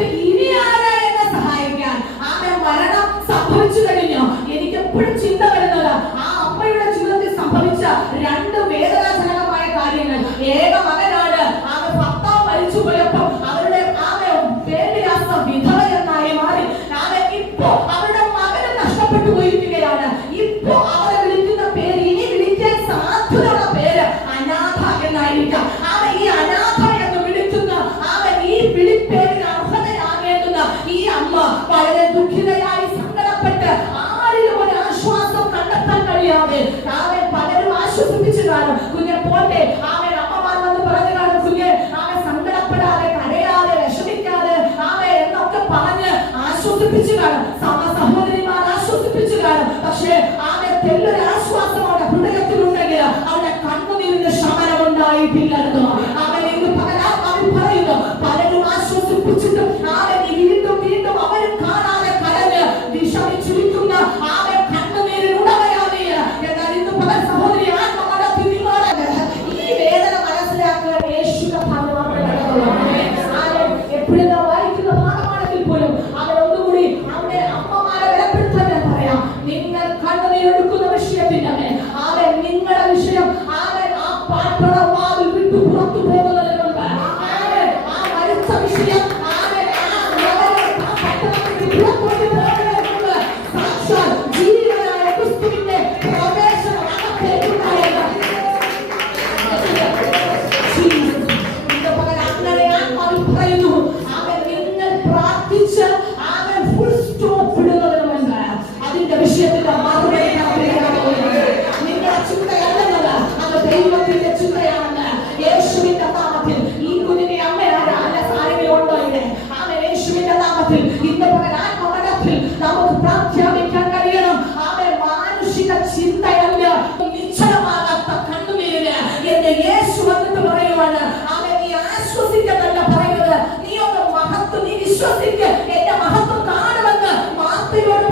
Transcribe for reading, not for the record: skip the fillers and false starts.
എന്നിട്ട് ഇനി ആരാ എന്നെ സഹായിക്കാൻ? ആമേൻ. മരണം സംഭവിച്ചു കഴിഞ്ഞു. എനിക്ക് എപ്പോഴും ചിന്ത വരുന്നത് ആ അമ്മയുടെ ജീവിതത്തിൽ സംഭവിച്ച രണ്ട് വേദനാജനകമായ കാര്യങ്ങൾ. ഏക മകനാണ്. ആമേൻ. ഭർത്താവ് മരിച്ചു പോയപ്പോൾ അവരുടെ വേദയാസം വിധവയെന്നായി മാറി. ആമേൻ. ഇപ്പോ അവരുടെ മകന് നഷ്ടപ്പെട്ടു പോയിരിക്കുകയാണ്. ഇപ്പോ അവരെ വിളിക്കുന്ന പേര്, ഇനി വിളിക്കാൻ സാധ്യതയുള്ള പേര് അനാഥ എന്നായിരിക്കാം. അവൻ ഈ അനാഥ എന്ന് വിളിക്കുന്ന അവൻ ഈ വിളിപ്പേരിന് അർഹതയാകേണ്ടുന്ന ഈ അമ്മ വളരെ ദുഃഖിതയായി സങ്കടപ്പെട്ട് ആരിലും ഒരു ആശ്വാസം കണ്ടെത്താൻ കഴിയാതെ അവൻ പലരും ആശ്വസിപ്പിച്ചു കാണും. കുഞ്ഞെ പോട്ടെ, അവൻ അമ്മമാർ വന്ന് പറഞ്ഞു കാണും, കുഞ്ഞെ അവൻ സങ്കടപ്പെടാതെ, കരയാതെ, വിഷമിക്കാതെ അവൻ എന്നൊക്കെ പറഞ്ഞ് ആശ്വസിപ്പിച്ചു കാണും. സഹോദരിമാർ ആശ്വസിപ്പിച്ചു കാണും. പക്ഷേ അവൻ തെല്ലൊരു ആശ്വാസം അവരുടെ ഹൃദയത്തിലുണ്ടെങ്കിൽ അവരുടെ കണ്ണുനീരിന്റെ ശമനം ഉണ്ടായിട്ടില്ലെന്നോ അവൻ ഇന്ന് അവൻ പറയുന്നു. പലരും ആശ്വസിപ്പിച്ചിട്ടും അവൻ വീണ്ടും വീണ്ടും അവരും കാണാതെ കരഞ്ഞ് വിഷമിച്ചിരിക്കുന്ന അവൻ കണ്ണുനീരിൽ ഉടമയാമേ. എന്നാൽ ഇന്ന് പല സഹോദരി ആത്മമനത്തിൽ ഈ വേദന മനസ്സിലാക്കുക യേശുവിന്റെ ഭാഗമാണ്. എപ്പോഴും വായിക്കുന്ന ഭാഗമാണെങ്കിൽ പോലും അവൻ ഒന്നുകൂടി അവന്റെ അമ്മമാരെ വിലപ്പെടുത്താൻ ഞാൻ പറയാം. നിങ്ങൾ കണ്ണുനീരെടുക്കുന്ന വിഷയത്തിന്റെ മേൽ അവൻ നിങ്ങളുടെ വിഷയം അവൻ ആ പാട്ടട വാതിൽ വിട്ടു പുറത്തു പോകുന്നതിന് മുമ്പ് അവൻ ആ മരിച്ച വിഷയം അവൻ ആ പട്ടണത്തിൽ പുറത്തോട്ട് പോകുന്നതിന് മുമ്പ് സാക്ഷാൽ ജീവനായ ക്രിസ്തുവിന്റെ പ്രവേശനം അകത്തേക്കുണ്ടായത്. അങ്ങനെ ആത്മാവിൽ പറയുന്നു, അവൻ നിങ്ങൾ പ്രാർത്ഥിച്ച് അവൻ ഫുൾ സ്റ്റോപ്പ് ഇടുന്നതിന് മുമ്പ് അതിന്റെ വിഷയത്തിന്റെ മറുപടി നിങ്ങളുടെ ചിന്തയല്ലെന്നത് അത് ദൈവത്തിന്റെ ചിന്തയാണെന്ന് യേശുവിന്റെ നാമത്തിൽ ഈ കുഞ്ഞിനെ അമ്മയാരാ ആരെങ്കിലും ഉണ്ടോ ഇവിടെ? അവൻ യേശുവിന്റെ നാമത്തിൽ ഇന്ന് പകൽ ആത്മമനത്തിൽ നമുക്ക് പ്രഖ്യാപിക്കാൻ കഴിയണം. അവൻ മാനുഷിക ചിന്തയല്ല, നിശ്ചലമാകാത്ത കണ്ണുനീരിന് എന്റെ യേശു വന്നിട്ട് പറയുവാണ്, അവൻ നീ ആശ്വസിക്കുന്നല്ല പറയുന്നത്, നീ ഒന്ന് മഹത്വം, നീ വിശ്വസിക്ക്, എന്റെ മഹത്വം കാണുമെന്ന് മാർത്തയോട്